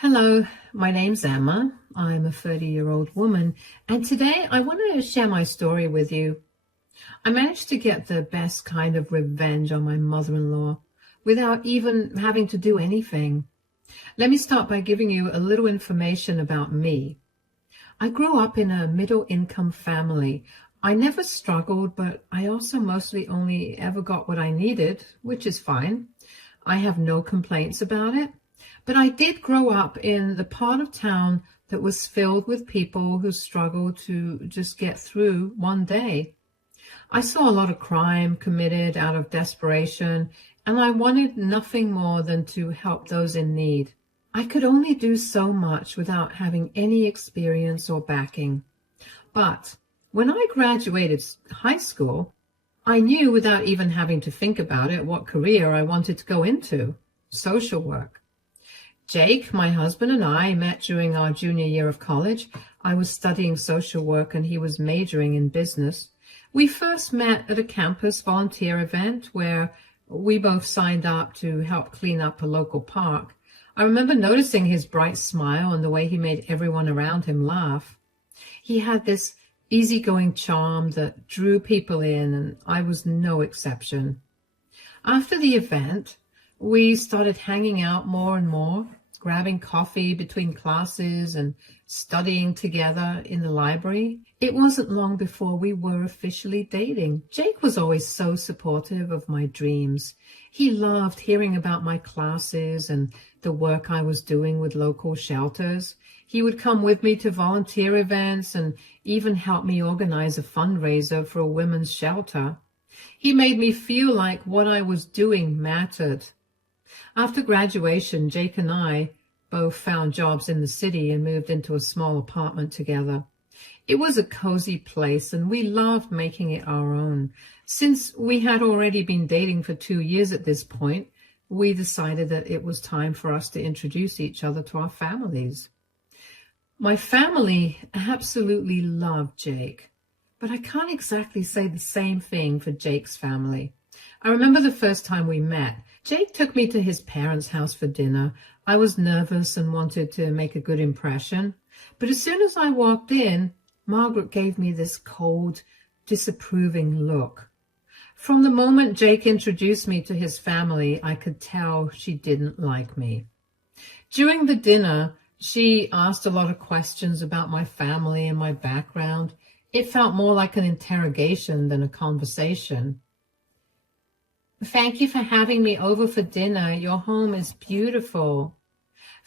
Hello, my name's Emma. I'm a 30-year-old woman, and today I want to share my story with you. I managed to get the best kind of revenge on my mother-in-law without even having to do anything. Let me start by giving you a little information about me. I grew up in a middle-income family. I never struggled, but I also mostly only ever got what I needed, which is fine. I have no complaints about it. But I did grow up in the part of town that was filled with people who struggled to just get through one day. I saw a lot of crime committed out of desperation, and I wanted nothing more than to help those in need. I could only do so much without having any experience or backing. But when I graduated high school, I knew without even having to think about it what career I wanted to go into: social work. Jake, my husband, and I met during our junior year of college. I was studying social work and he was majoring in business. We first met at a campus volunteer event where we both signed up to help clean up a local park. I remember noticing his bright smile and the way he made everyone around him laugh. He had this easygoing charm that drew people in, and I was no exception. After the event, we started hanging out more and more, grabbing coffee between classes and studying together in the library. It wasn't long before we were officially dating. Jake was always so supportive of my dreams. He loved hearing about my classes and the work I was doing with local shelters. He would come with me to volunteer events and even help me organize a fundraiser for a women's shelter. He made me feel like what I was doing mattered. After graduation, Jake and I both found jobs in the city and moved into a small apartment together. It was a cozy place, and we loved making it our own. Since we had already been dating for 2 years at this point, we decided that it was time for us to introduce each other to our families. My family absolutely loved Jake, but I can't exactly say the same thing for Jake's family. I remember the first time we met. Jake took me to his parents' house for dinner. I was nervous and wanted to make a good impression. But as soon as I walked in, Margaret gave me this cold, disapproving look. From the moment Jake introduced me to his family, I could tell she didn't like me. During the dinner, she asked a lot of questions about my family and my background. It felt more like an interrogation than a conversation. "Thank you for having me over for dinner. Your home is beautiful."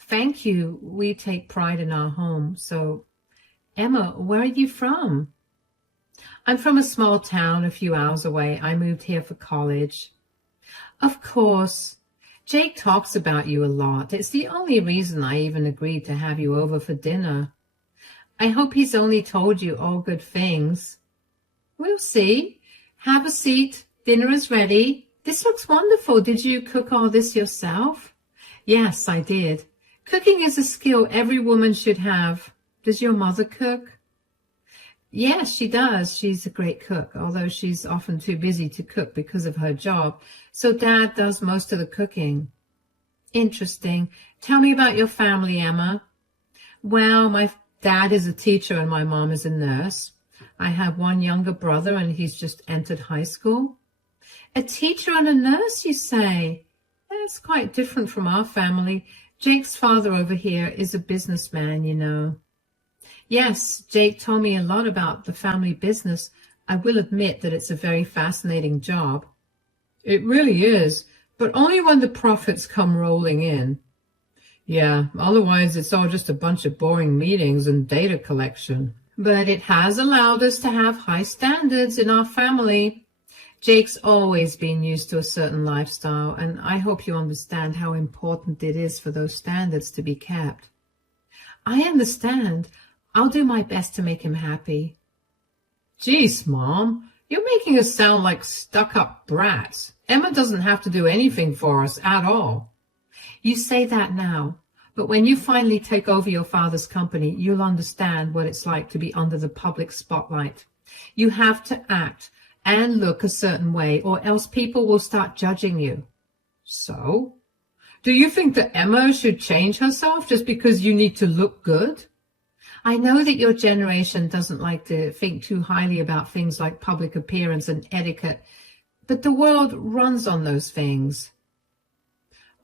"Thank you. We take pride in our home." "So, Emma, where are you from?" "I'm from a small town a few hours away. I moved here for college." "Of course. Jake talks about you a lot. It's the only reason I even agreed to have you over for dinner." "I hope he's only told you all good things." "We'll see. Have a seat. Dinner is ready." "This looks wonderful. Did you cook all this yourself?" "Yes, I did. Cooking is a skill every woman should have. Does your mother cook?" "Yes, she does. She's a great cook, although she's often too busy to cook because of her job. So Dad does most of the cooking." "Interesting. Tell me about your family, Emma." "Well, my dad is a teacher and my mom is a nurse. I have one younger brother and he's just entered high school." "A teacher and a nurse, you say? That's quite different from our family. Jake's father over here is a businessman, you know." "Yes, Jake told me a lot about the family business. I will admit that it's a very fascinating job." "It really is, but only when the profits come rolling in." "Yeah, otherwise it's all just a bunch of boring meetings and data collection." "But it has allowed us to have high standards in our family. Jake's always been used to a certain lifestyle, and I hope you understand how important it is for those standards to be kept." "I understand. I'll do my best to make him happy." "Geez, Mom, you're making us sound like stuck-up brats. Emma doesn't have to do anything for us at all." "You say that now, but when you finally take over your father's company, you'll understand what it's like to be under the public spotlight. You have to act and look a certain way, or else people will start judging you." "So? Do you think that Emma should change herself just because you need to look good? I know that your generation doesn't like to think too highly about things like public appearance and etiquette, but the world runs on those things.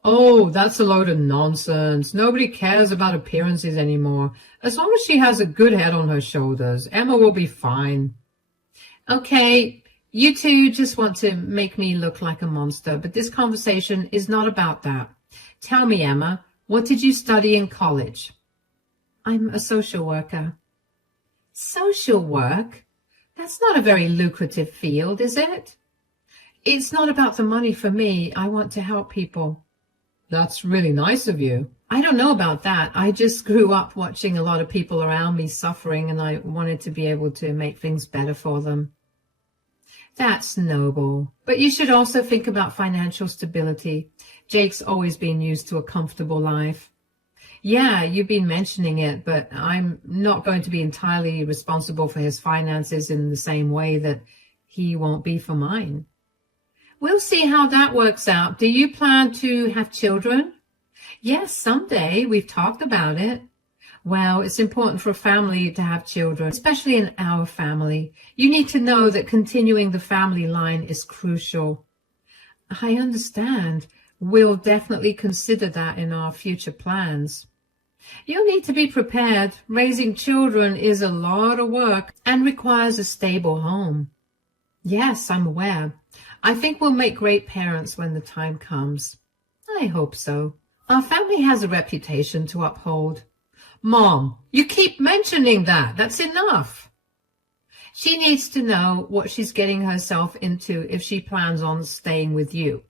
Oh, that's a load of nonsense. Nobody cares about appearances anymore. As long as she has a good head on her shoulders, Emma will be fine. Okay, you two just want to make me look like a monster, but this conversation is not about that. Tell me, Emma, what did you study in college? I'm a social worker. Social work? That's not a very lucrative field, is it? It's not about the money for me. I want to help people. That's really nice of you. I don't know about that. I just grew up watching a lot of people around me suffering, and I wanted to be able to make things better for them. That's noble. But you should also think about financial stability. Jake's always been used to a comfortable life. Yeah, you've been mentioning it, but I'm not going to be entirely responsible for his finances in the same way that he won't be for mine. We'll see how that works out. Do you plan to have children? Yes, someday. We've talked about it. Well, it's important for a family to have children, especially in our family. You need to know that continuing the family line is crucial. I understand. We'll definitely consider that in our future plans. You'll need to be prepared. Raising children is a lot of work and requires a stable home. Yes, I'm aware. I think we'll make great parents when the time comes. I hope so. Our family has a reputation to uphold. Mom, you keep mentioning that. That's enough. She needs to know what she's getting herself into if she plans on staying with you.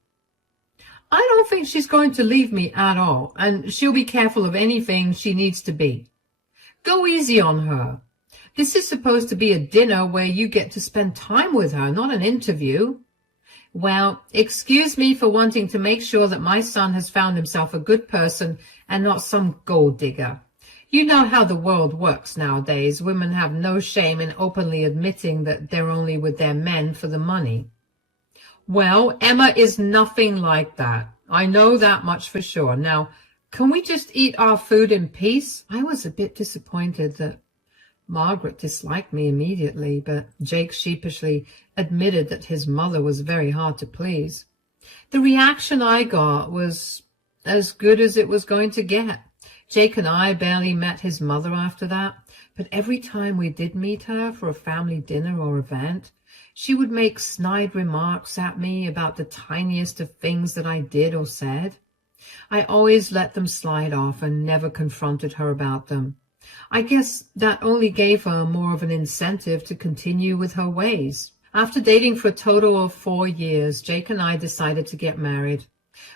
I don't think she's going to leave me at all, and she'll be careful of anything she needs to be. Go easy on her. This is supposed to be a dinner where you get to spend time with her, not an interview. Well, excuse me for wanting to make sure that my son has found himself a good person and not some gold digger. You know how the world works nowadays. Women have no shame in openly admitting that they're only with their men for the money. Well, Emma is nothing like that. I know that much for sure. Now, can we just eat our food in peace? I was a bit disappointed that Margaret disliked me immediately, but Jake sheepishly admitted that his mother was very hard to please. The reaction I got was as good as it was going to get. Jake and I barely met his mother after that, but every time we did meet her for a family dinner or event, she would make snide remarks at me about the tiniest of things that I did or said. I always let them slide off and never confronted her about them. I guess that only gave her more of an incentive to continue with her ways. After dating for a total of 4 years, Jake and I decided to get married.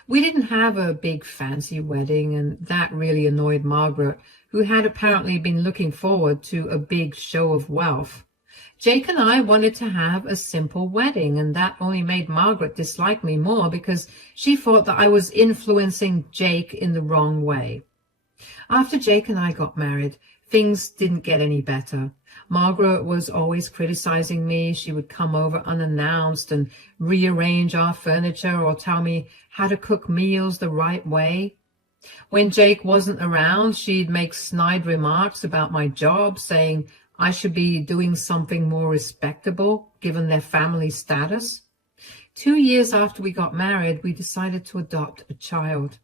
We didn't have a big fancy wedding, and that really annoyed Margaret, who had apparently been looking forward to a big show of wealth. Jake and I wanted to have a simple wedding, and that only made Margaret dislike me more because she thought that I was influencing Jake in the wrong way. After Jake and I got married, things didn't get any better. Margaret was always criticizing me. She would come over unannounced and rearrange our furniture or tell me how to cook meals the right way. When Jake wasn't around, she'd make snide remarks about my job, saying I should be doing something more respectable given their family status. 2 years after we got married, we decided to adopt a child.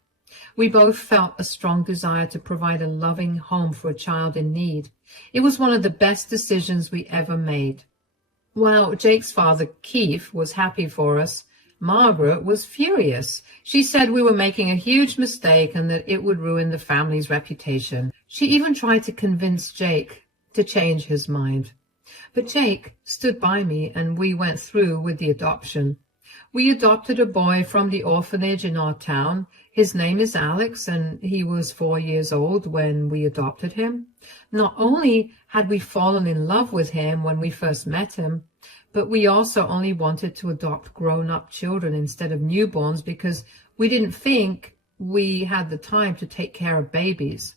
We both felt a strong desire to provide a loving home for a child in need. It was one of the best decisions we ever made. While Jake's father, Keith, was happy for us, Margaret was furious. She said we were making a huge mistake and that it would ruin the family's reputation. She even tried to convince Jake to change his mind. But Jake stood by me and we went through with the adoption. We adopted a boy from the orphanage in our town. His name is Alex, and he was 4 years old when we adopted him. Not only had we fallen in love with him when we first met him, but we also only wanted to adopt grown-up children instead of newborns because we didn't think we had the time to take care of babies.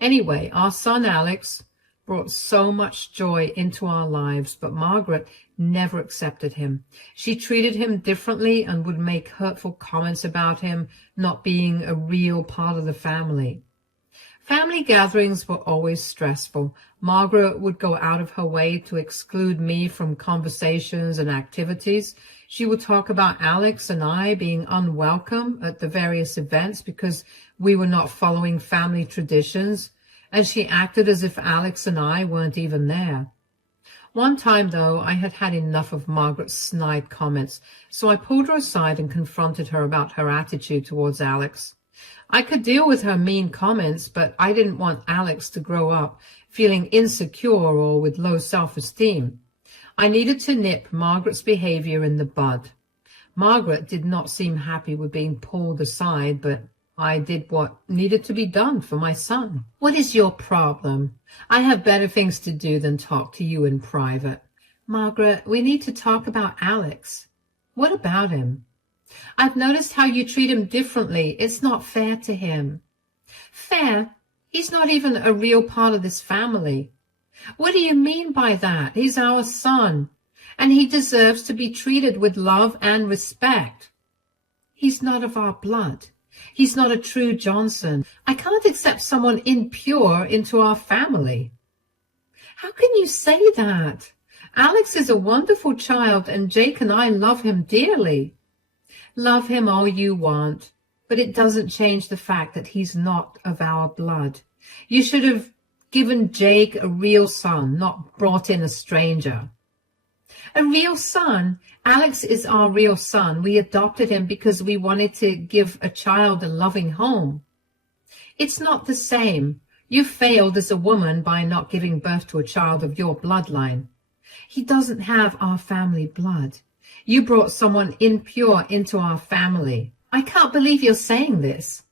Anyway, our son Alex brought so much joy into our lives, but Margaret never accepted him. She treated him differently and would make hurtful comments about him not being a real part of the family. Family gatherings were always stressful. Margaret would go out of her way to exclude me from conversations and activities. She would talk about Alex and I being unwelcome at the various events because we were not following family traditions, and she acted as if Alex and I weren't even there. One time, though, I had had enough of Margaret's snide comments, so I pulled her aside and confronted her about her attitude towards Alex. I could deal with her mean comments, but I didn't want Alex to grow up feeling insecure or with low self-esteem. I needed to nip Margaret's behavior in the bud. Margaret did not seem happy with being pulled aside, but I did what needed to be done for my son. What is your problem? I have better things to do than talk to you in private. Margaret, we need to talk about Alex. What about him? I've noticed how you treat him differently. It's not fair to him. Fair? He's not even a real part of this family. What do you mean by that? He's our son, and he deserves to be treated with love and respect. He's not of our blood. He's not a true Johnson. I can't accept someone impure into our family. How can you say that? Alex is a wonderful child, and Jake and I love him dearly. Love him all you want, but it doesn't change the fact that he's not of our blood. You should have given Jake a real son, not brought in a stranger. A real son? Alex is our real son. We adopted him because we wanted to give a child a loving home. It's not the same. You failed as a woman by not giving birth to a child of your bloodline. He doesn't have our family blood. You brought someone impure into our family. I can't believe you're saying this.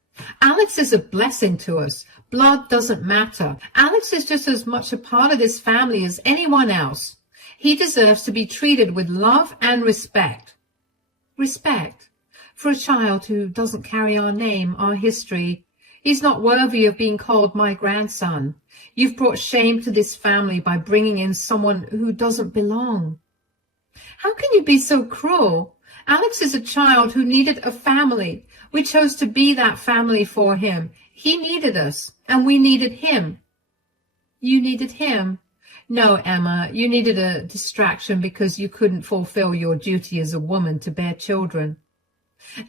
Alex is a blessing to us. Blood doesn't matter. Alex is just as much a part of this family as anyone else. He deserves to be treated with love and respect. Respect? For a child who doesn't carry our name, our history. He's not worthy of being called my grandson. You've brought shame to this family by bringing in someone who doesn't belong. How can you be so cruel? Alex is a child who needed a family. We chose to be that family for him. He needed us, and we needed him. You needed him? No, Emma, you needed a distraction because you couldn't fulfill your duty as a woman to bear children.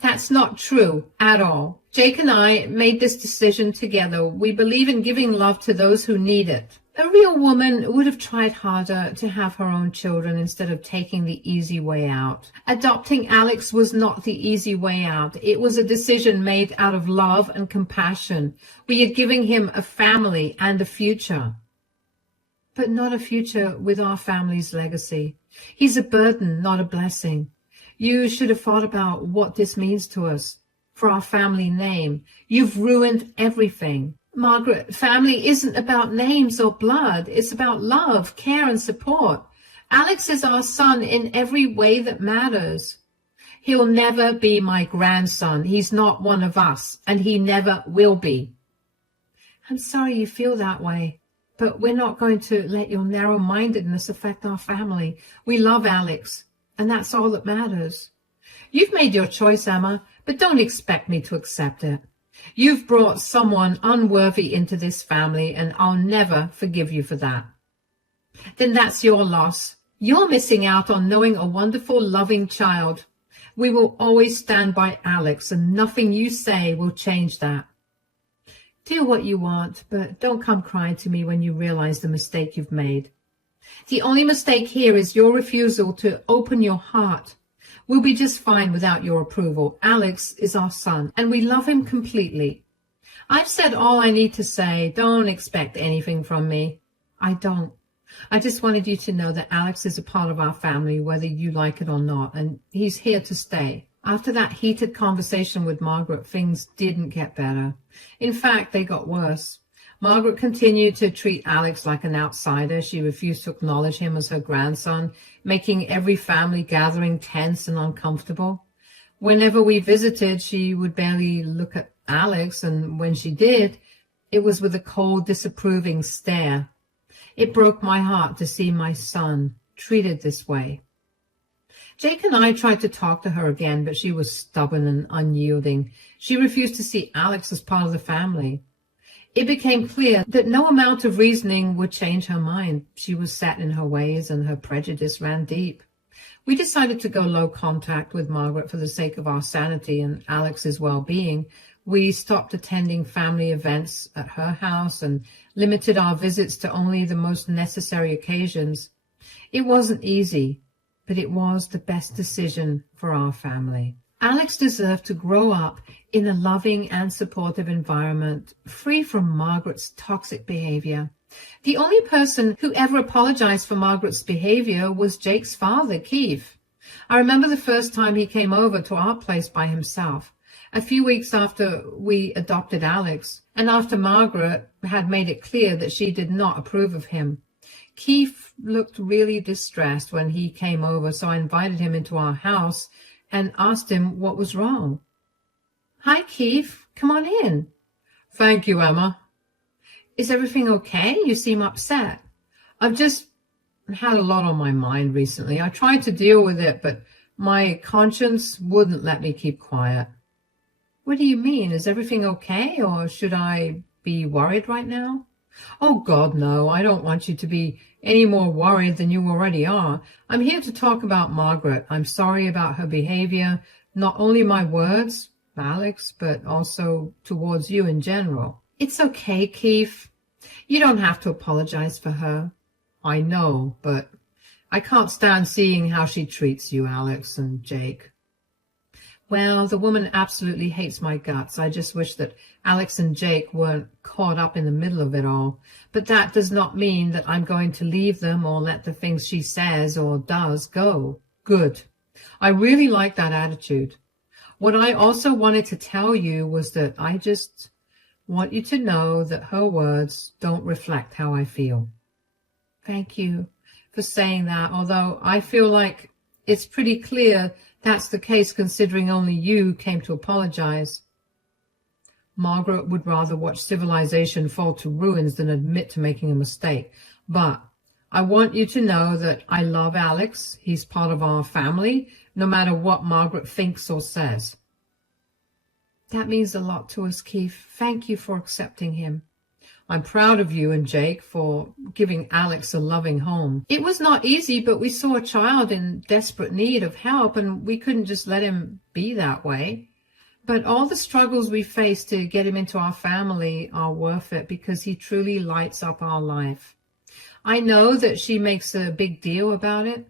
That's not true at all. Jake and I made this decision together. We believe in giving love to those who need it. A real woman would have tried harder to have her own children instead of taking the easy way out. Adopting Alex was not the easy way out. It was a decision made out of love and compassion. We are giving him a family and a future. But not a future with our family's legacy. He's a burden, not a blessing. You should have thought about what this means to us, for our family name. You've ruined everything. Margaret, family isn't about names or blood. It's about love, care, and support. Alex is our son in every way that matters. He'll never be my grandson. He's not one of us, and he never will be. I'm sorry you feel that way, but we're not going to let your narrow-mindedness affect our family. We love Alex, and that's all that matters. You've made your choice, Emma, but don't expect me to accept it. You've brought someone unworthy into this family, and I'll never forgive you for that. Then that's your loss. You're missing out on knowing a wonderful, loving child. We will always stand by Alex, and nothing you say will change that. Do what you want, but don't come crying to me when you realize the mistake you've made. The only mistake here is your refusal to open your heart. We'll be just fine without your approval. Alex is our son, and we love him completely. I've said all I need to say. Don't expect anything from me. I don't. I just wanted you to know that Alex is a part of our family, whether you like it or not, and he's here to stay. After that heated conversation with Margaret, things didn't get better. In fact, they got worse. Margaret continued to treat Alex like an outsider. She refused to acknowledge him as her grandson, making every family gathering tense and uncomfortable. Whenever we visited, she would barely look at Alex, and when she did, it was with a cold, disapproving stare. It broke my heart to see my son treated this way. Jake and I tried to talk to her again, but she was stubborn and unyielding. She refused to see Alex as part of the family. It became clear that no amount of reasoning would change her mind. She was set in her ways and her prejudice ran deep. We decided to go low contact with Margaret for the sake of our sanity and Alex's well-being. We stopped attending family events at her house and limited our visits to only the most necessary occasions. It wasn't easy, but it was the best decision for our family. Alex deserved to grow up in a loving and supportive environment, free from Margaret's toxic behavior. The only person who ever apologized for Margaret's behavior was Jake's father, Keith. I remember the first time he came over to our place by himself, a few weeks after we adopted Alex, and after Margaret had made it clear that she did not approve of him. Keith looked really distressed when he came over, so I invited him into our house and asked him what was wrong. "Hi, Keith. Come on in." "Thank you, Emma." "Is everything okay? You seem upset." "I've just had a lot on my mind recently. I tried to deal with it, but my conscience wouldn't let me keep quiet." "What do you mean? Is everything okay, or should I be worried right now?" "Oh, God, no. I don't want you to be any more worried than you already are. I'm here to talk about Margaret. I'm sorry about her behavior, not only my words, Alex, but also towards you in general." "It's okay, Keith. You don't have to apologize for her." "I know, but I can't stand seeing how she treats you, Alex and Jake." "Well, the woman absolutely hates my guts. I just wish that Alex and Jake weren't caught up in the middle of it all. But that does not mean that I'm going to leave them or let the things she says or does go." "Good. I really like that attitude. What I also wanted to tell you was that I just want you to know that her words don't reflect how I feel." "Thank you for saying that, although I feel like it's pretty clear that's the case considering only you came to apologize." "Margaret would rather watch civilization fall to ruins than admit to making a mistake. But I want you to know that I love Alex. He's part of our family, no matter what Margaret thinks or says." "That means a lot to us, Keith. Thank you for accepting him." "I'm proud of you and Jake for giving Alex a loving home. It was not easy, but we saw a child in desperate need of help, and we couldn't just let him be that way. But all the struggles we faced to get him into our family are worth it because he truly lights up our life." I know that she makes a big deal about it,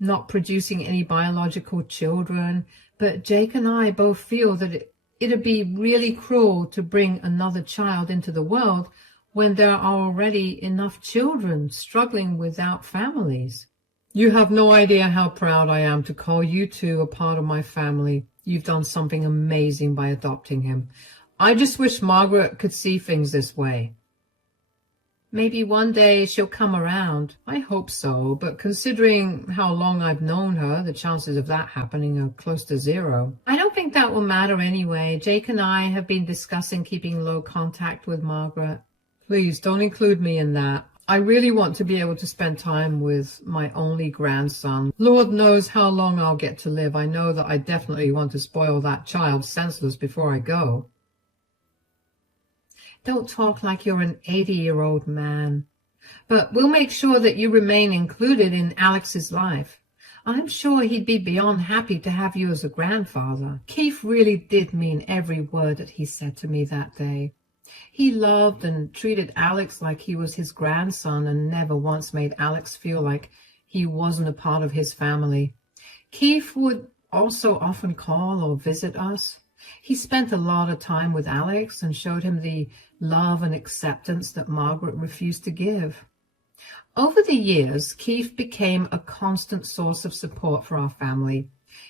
not producing any biological children, but Jake and I both feel that it'd be really cruel to bring another child into the world when there are already enough children struggling without families. "You have no idea how proud I am to call you two a part of my family. You've done something amazing by adopting him. I just wish Margaret could see things this way." "Maybe one day she'll come around." "I hope so, but considering how long I've known her, the chances of that happening are close to zero." "I don't think that will matter anyway. Jake and I have been discussing keeping low contact with Margaret." "Please don't include me in that. I really want to be able to spend time with my only grandson. Lord knows how long I'll get to live. I know that I definitely want to spoil that child senseless before I go." "Don't talk like you're an 80-year-old man. But we'll make sure that you remain included in Alex's life. I'm sure he'd be beyond happy to have you as a grandfather." Keith really did mean every word that he said to me that day. He loved and treated Alex like he was his grandson and never once made Alex feel like he wasn't a part of his family. Keith would also often call or visit us. He spent a lot of time with Alex and showed him the love and acceptance that Margaret refused to give. Over the years, Keith became a constant source of support for our family.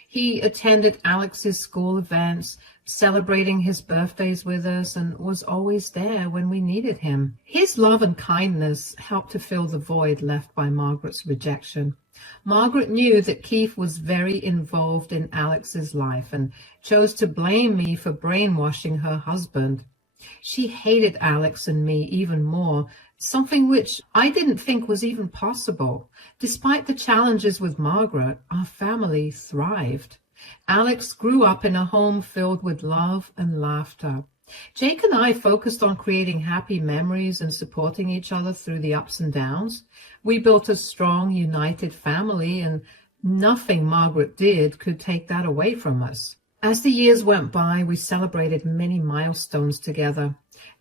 He attended Alex's school events, celebrating his birthdays with us, and was always there when we needed him. His love and kindness helped to fill the void left by Margaret's rejection. Margaret knew that Keith was very involved in Alex's life and chose to blame me for brainwashing her husband. She hated Alex and me even more, something which I didn't think was even possible. Despite the challenges with Margaret, our family thrived. Alex grew up in a home filled with love and laughter. Jake and I focused on creating happy memories and supporting each other through the ups and downs. We built a strong, united family, and nothing Margaret did could take that away from us. As the years went by, we celebrated many milestones together.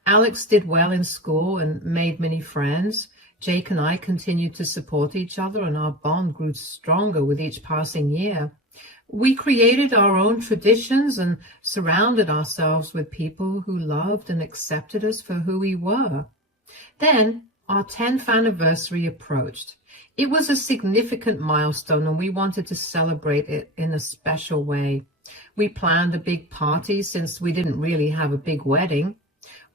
Alex did well in school and made many friends. Jake and I continued to support each other, and our bond grew stronger with each passing year. We created our own traditions and surrounded ourselves with people who loved and accepted us for who we were. Then our 10th anniversary approached. It was a significant milestone, and we wanted to celebrate it in a special way. We planned a big party since we didn't really have a big wedding.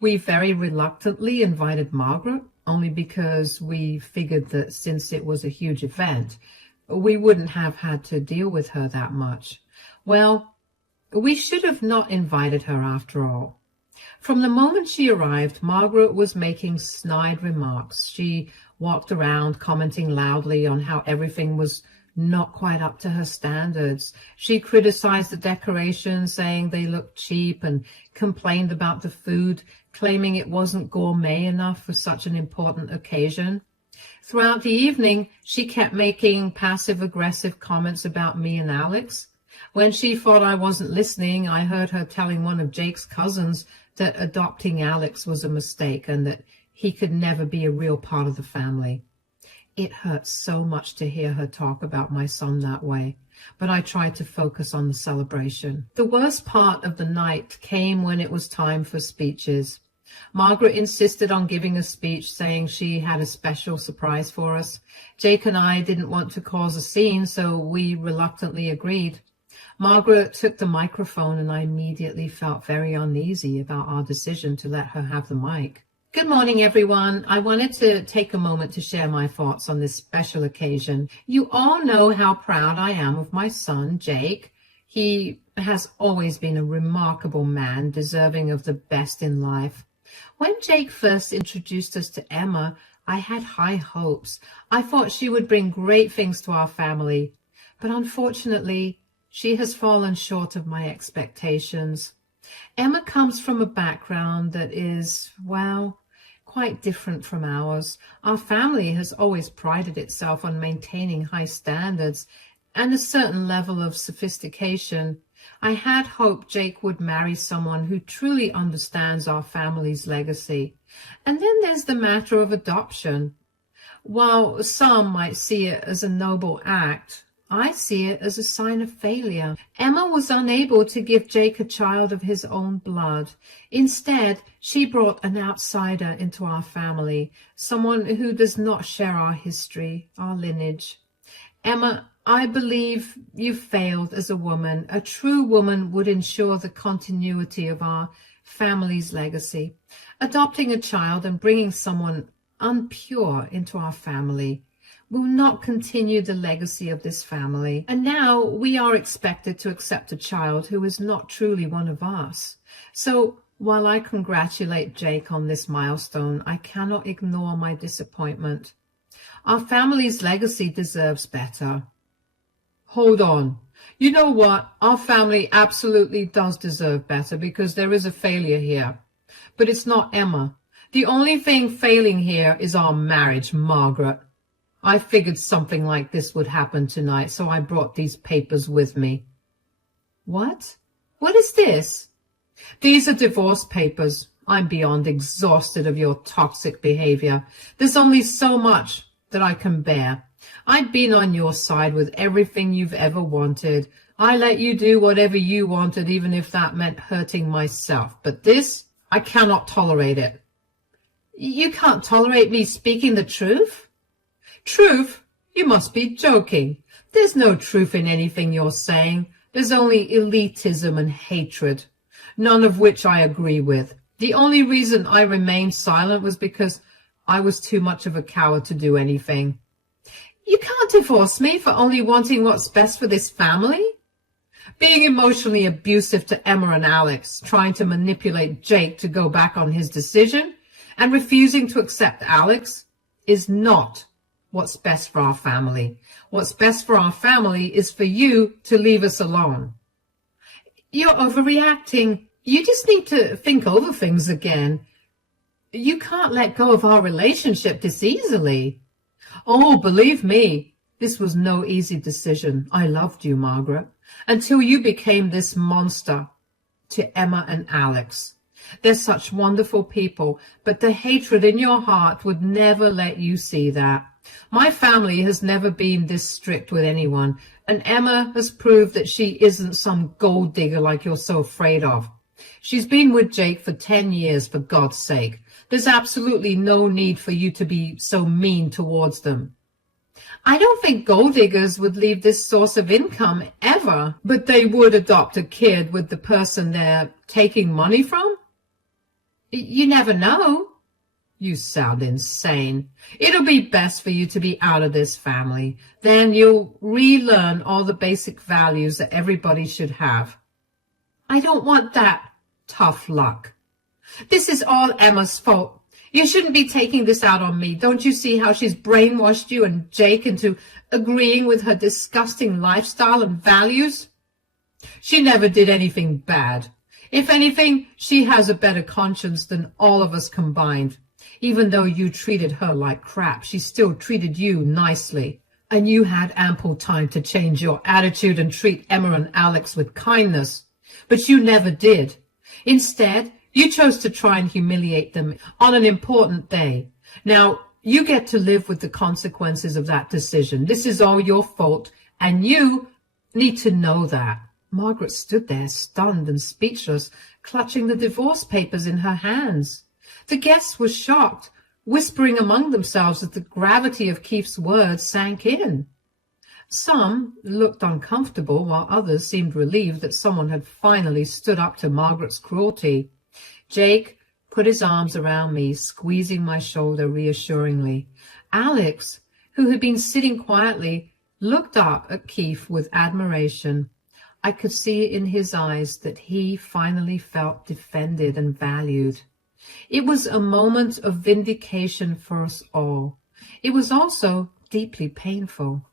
We very reluctantly invited Margaret, only because we figured that since it was a huge event, we wouldn't have had to deal with her that much. Well, we should have not invited her after all. From the moment she arrived, Margaret was making snide remarks. She walked around commenting loudly on how everything was not quite up to her standards. She criticized the decorations, saying they looked cheap, and complained about the food, claiming it wasn't gourmet enough for such an important occasion. Throughout the evening, she kept making passive-aggressive comments about me and Alex. When she thought I wasn't listening, I heard her telling one of Jake's cousins that adopting Alex was a mistake and that he could never be a real part of the family. It hurt so much to hear her talk about my son that way, but I tried to focus on the celebration. The worst part of the night came when it was time for speeches. Margaret insisted on giving a speech, saying she had a special surprise for us. Jake and I didn't want to cause a scene, so we reluctantly agreed. Margaret took the microphone, and I immediately felt very uneasy about our decision to let her have the mic. Good morning, everyone. I wanted to take a moment to share my thoughts on this special occasion. You all know how proud I am of my son, Jake. He has always been a remarkable man, deserving of the best in life. When Jake first introduced us to Emma, I had high hopes. I thought she would bring great things to our family, but unfortunately, she has fallen short of my expectations. Emma comes from a background that is, well, quite different from ours. Our family has always prided itself on maintaining high standards and a certain level of sophistication. I had hoped Jake would marry someone who truly understands our family's legacy. And then there's the matter of adoption. While some might see it as a noble act, I see it as a sign of failure. Emma was unable to give Jake a child of his own blood. Instead, she brought an outsider into our family, someone who does not share our history, our lineage. Emma, I believe you failed as a woman. A true woman would ensure the continuity of our family's legacy. Adopting a child and bringing someone unpure into our family will not continue the legacy of this family. And now we are expected to accept a child who is not truly one of us. So while I congratulate Jake on this milestone, I cannot ignore my disappointment. Our family's legacy deserves better. Hold on. You know what? Our family absolutely does deserve better because there is a failure here. But it's not Emma. The only thing failing here is our marriage, Margaret. I figured something like this would happen tonight, so I brought these papers with me. What? What is this? These are divorce papers. I'm beyond exhausted of your toxic behavior. There's only so much that I can bear. I've been on your side with everything you've ever wanted. I let you do whatever you wanted, even if that meant hurting myself. But this, I cannot tolerate it. You can't tolerate me speaking the truth? Truth? You must be joking. There's no truth in anything you're saying. There's only elitism and hatred, none of which I agree with. The only reason I remained silent was because I was too much of a coward to do anything. You can't divorce me for only wanting what's best for this family. Being emotionally abusive to Emma and Alex, trying to manipulate Jake to go back on his decision, and refusing to accept Alex is not what's best for our family. What's best for our family is for you to leave us alone. You're overreacting. You just need to think over things again. You can't let go of our relationship this easily. Oh, believe me, this was no easy decision. I loved you, Margaret, until you became this monster to Emma and Alex. They're such wonderful people, but the hatred in your heart would never let you see that. My family has never been this strict with anyone, and Emma has proved that she isn't some gold digger like you're so afraid of. She's been with Jake for 10 years, for God's sake. There's absolutely no need for you to be so mean towards them. I don't think gold diggers would leave this source of income ever, but they would adopt a kid with the person they're taking money from? You never know. You sound insane. It'll be best for you to be out of this family. Then you'll relearn all the basic values that everybody should have. I don't want that. Tough luck. This is all Emma's fault. You shouldn't be taking this out on me. Don't you see how she's brainwashed you and Jake into agreeing with her disgusting lifestyle and values? She never did anything bad. If anything, she has a better conscience than all of us combined. Even though you treated her like crap, she still treated you nicely. And you had ample time to change your attitude and treat Emma and Alex with kindness. But you never did. Instead, you chose to try and humiliate them on an important day. Now, you get to live with the consequences of that decision. This is all your fault, and you need to know that. Margaret stood there, stunned and speechless, clutching the divorce papers in her hands. The guests were shocked, whispering among themselves as the gravity of Keith's words sank in. Some looked uncomfortable, while others seemed relieved that someone had finally stood up to Margaret's cruelty. Jake put his arms around me, squeezing my shoulder reassuringly. Alex, who had been sitting quietly, looked up at Keith with admiration. I could see in his eyes that he finally felt defended and valued. It was a moment of vindication for us all. It was also deeply painful.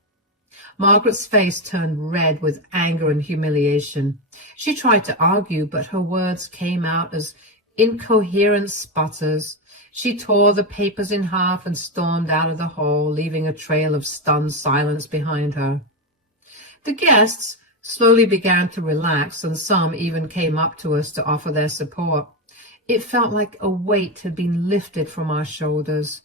Margaret's face turned red with anger and humiliation. She tried to argue, but her words came out as incoherent sputters. She tore the papers in half and stormed out of the hall, leaving a trail of stunned silence behind her. The guests slowly began to relax, and some even came up to us to offer their support. It felt like a weight had been lifted from our shoulders.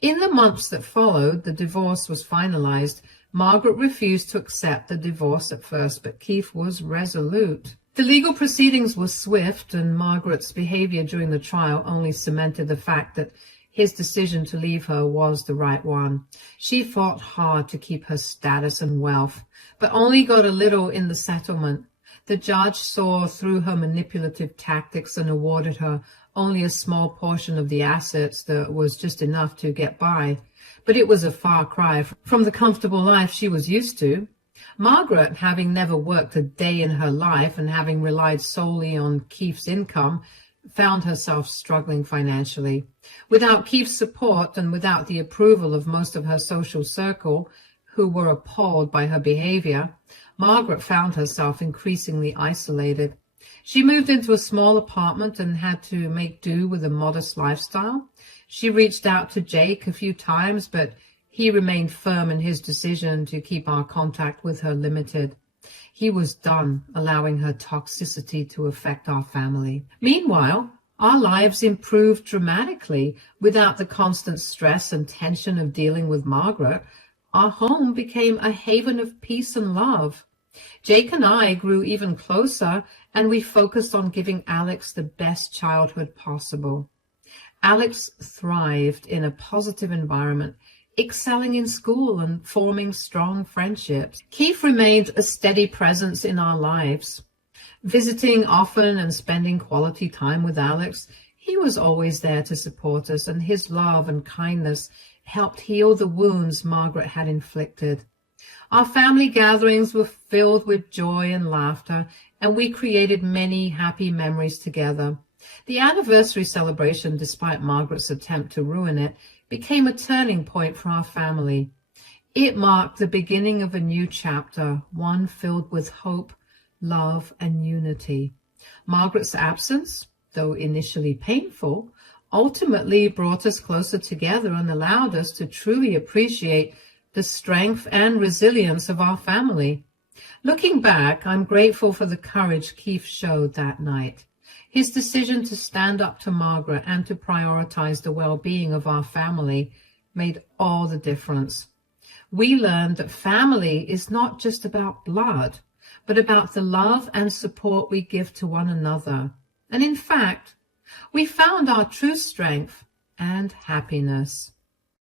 In the months that followed, the divorce was finalized. Margaret refused to accept the divorce at first, but Keith was resolute. The legal proceedings were swift, and Margaret's behavior during the trial only cemented the fact that his decision to leave her was the right one. She fought hard to keep her status and wealth, but only got a little in the settlement. The judge saw through her manipulative tactics and awarded her only a small portion of the assets that was just enough to get by. But it was a far cry from the comfortable life she was used to. Margaret, having never worked a day in her life and having relied solely on Keith's income, found herself struggling financially. Without Keith's support and without the approval of most of her social circle, who were appalled by her behavior, Margaret found herself increasingly isolated. She moved into a small apartment and had to make do with a modest lifestyle. She reached out to Jake a few times, but he remained firm in his decision to keep our contact with her limited. He was done allowing her toxicity to affect our family. Meanwhile, our lives improved dramatically. Without the constant stress and tension of dealing with Margaret, our home became a haven of peace and love. Jake and I grew even closer, and we focused on giving Alex the best childhood possible. Alex thrived in a positive environment, excelling in school and forming strong friendships. Keith remained a steady presence in our lives. Visiting often and spending quality time with Alex, he was always there to support us, and his love and kindness helped heal the wounds Margaret had inflicted. Our family gatherings were filled with joy and laughter, and we created many happy memories together. The anniversary celebration, despite Margaret's attempt to ruin it, became a turning point for our family. It marked the beginning of a new chapter, one filled with hope, love, and unity. Margaret's absence, though initially painful, ultimately brought us closer together and allowed us to truly appreciate the strength and resilience of our family. Looking back, I'm grateful for the courage Keith showed that night. His decision to stand up to Margaret and to prioritize the well-being of our family made all the difference. We learned that family is not just about blood, but about the love and support we give to one another. And in fact, we found our true strength and happiness.